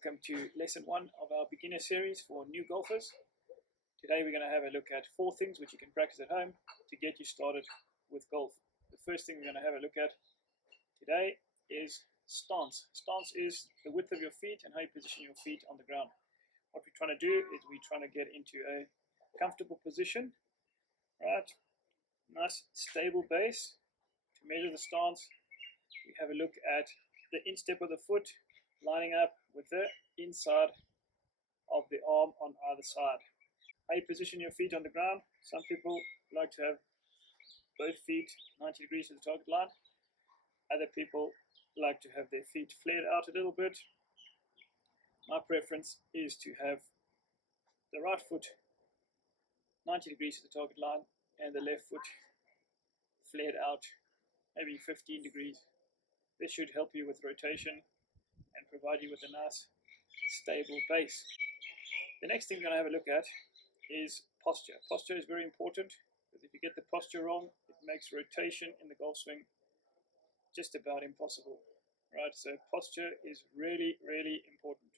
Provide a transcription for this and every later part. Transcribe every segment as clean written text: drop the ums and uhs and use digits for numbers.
Welcome to lesson 1 of our beginner series for new golfers. Today we're going to have a look at 4 things which you can practice at home to get you started with golf. The first thing we're going to have a look at today is stance. Stance is the width of your feet and how you position your feet on the ground. What we're trying to do is we're trying to get into a comfortable position, right? Nice stable base. To measure the stance, we have a look at the instep of the foot lining up with the inside of the arm on either side. How you position your feet on the ground. Some people like to have both feet 90 degrees to the target line. Other people like to have their feet flared out a little bit. My preference is to have the right foot 90 degrees to the target line and the left foot flared out maybe 15 degrees. This should help you with rotation and provide you with a nice stable base. The next thing we're going to have a look at is posture. Posture is very important because if you get the posture wrong, it makes rotation in the golf swing just about impossible, right? So posture is really, really important.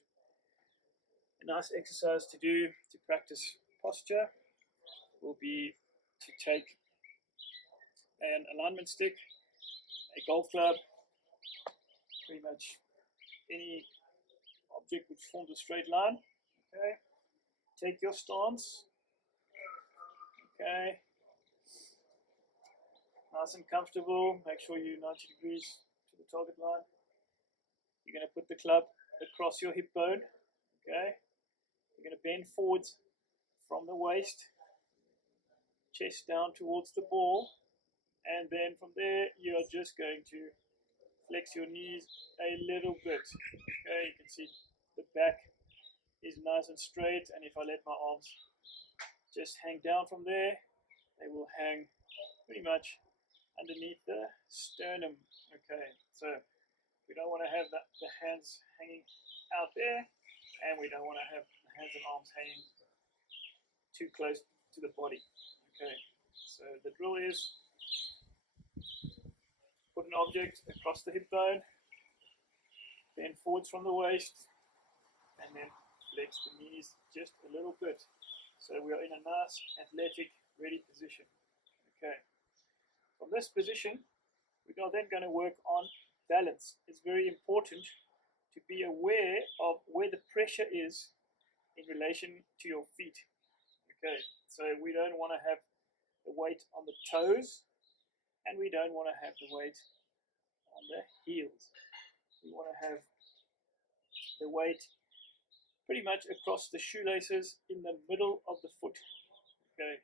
A nice exercise to do to practice posture will be to take an alignment stick, a golf club, pretty much any object which forms a straight line. Okay, take your stance. Okay, nice and comfortable. Make sure you're 90 degrees to the target line. You're going to put the club across your hip bone. Okay, you're going to bend forwards from the waist, chest down towards the ball, and then from there you are just going to flex your knees a little bit. Okay, you can see the back is nice and straight, and if I let my arms just hang down from there, they will hang pretty much underneath the sternum. Okay, so we don't want to have the hands hanging out there, and we don't want to have the hands and arms hanging too close to the body. Okay, so the drill is put an object across the hip bone, bend forwards from the waist, and then flex the knees just a little bit. So we are in a nice, athletic, ready position. Okay. From this position, we are then going to work on balance. It's very important to be aware of where the pressure is in relation to your feet. Okay. So we don't want to have the weight on the toes, and we don't want to have the weight on the heels. We want to have the weight pretty much across the shoelaces in the middle of the foot. Okay,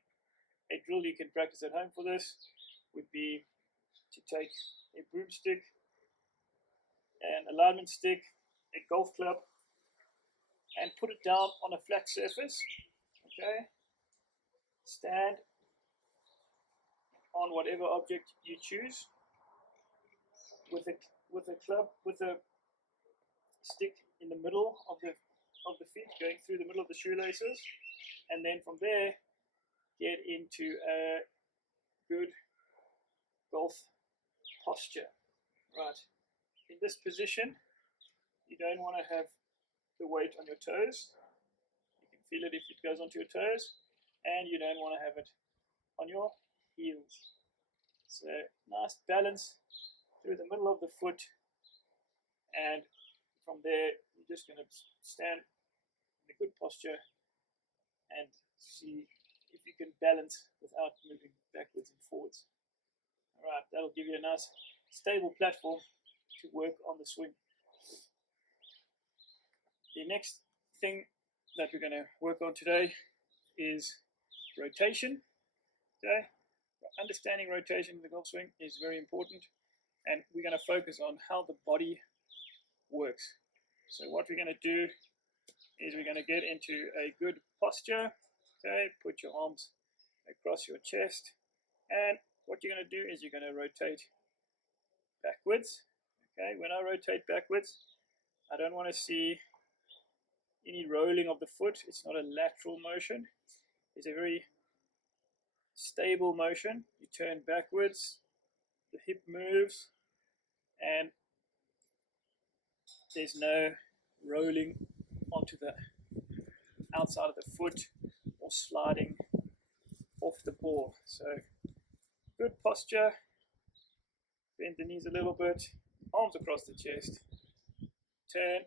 a drill you can practice at home for this would be to take a broomstick, an alignment stick, a golf club, and put it down on a flat surface. Okay, stand on whatever object you choose with a club, with a stick in the middle of the feet, going through the middle of the shoelaces, and then from there get into a good golf posture. Right, in this position you don't want to have the weight on your toes. You can feel it if it goes onto your toes, and you don't want to have it on your heels. So nice balance through the middle of the foot, and from there you're just going to stand in a good posture and see if you can balance without moving backwards and forwards. Alright, that'll give you a nice stable platform to work on the swing. The next thing that we're going to work on today is rotation. Okay, understanding rotation in the golf swing is very important, and we're going to focus on how the body works. So what we're going to do is we're going to get into a good posture. Okay, put your arms across your chest, and what you're going to do is you're going to rotate backwards. Okay, when I rotate backwards, I don't want to see any rolling of the foot. It's not a lateral motion. It's a very stable motion. You turn backwards, the hip moves, and there's no rolling onto the outside of the foot or sliding off the ball. So good posture, bend the knees a little bit, arms across the chest, turn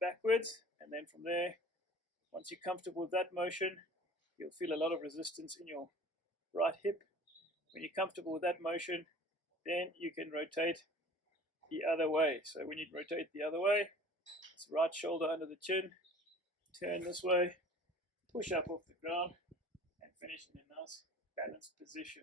backwards, and then from there, once you're comfortable with that motion, you'll feel a lot of resistance in your right hip. When you're comfortable with that motion, then you can rotate the other way. So when you rotate the other way, it's right shoulder under the chin, turn this way, push up off the ground, and finish in a nice balanced position.